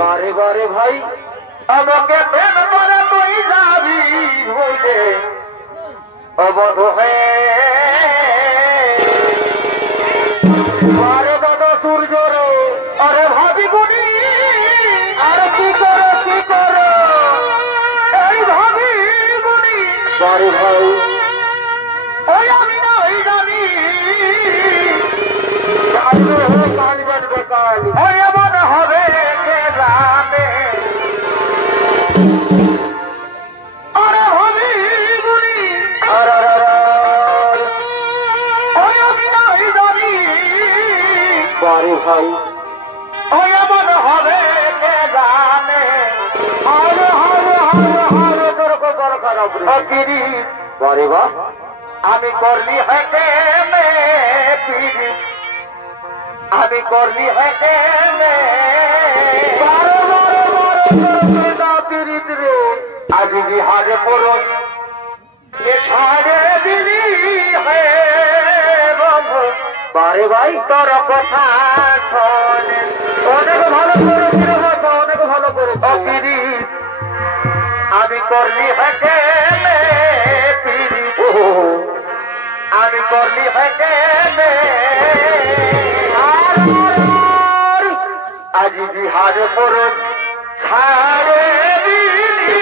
বারে বারে ভাই আমাকে প্রেম করে তুই যাবি হইলে অবধ হয়ে বারে বড় সূর্য রে আরে ভাবি গুনি আর কি করো এই ভাবি গুনি বারে ভাই ওই আমি না ওই জানি ওই এমন হবে কে জানে আরে ভাবি গুনি ওই আমি না ওই জানি বারে ভাই ওই এমন হবে কে জানে হারে হারে হারে হারে দরকার বারে বা আমি করলি হেঁটে পিড়ি আমি করলি হেঁটে আজ বিহারে পড়স ছাড়ে দিলি হে বন্ধু বারে ভাই তোর কথা শোনে অনেক ভালো করে অনেক ভালো করে পিড়ি আমি করলি হেঁটে পিড়ি আমি করলি হেঁটে আজ বিহারে পড়স ছাড়ে দিলি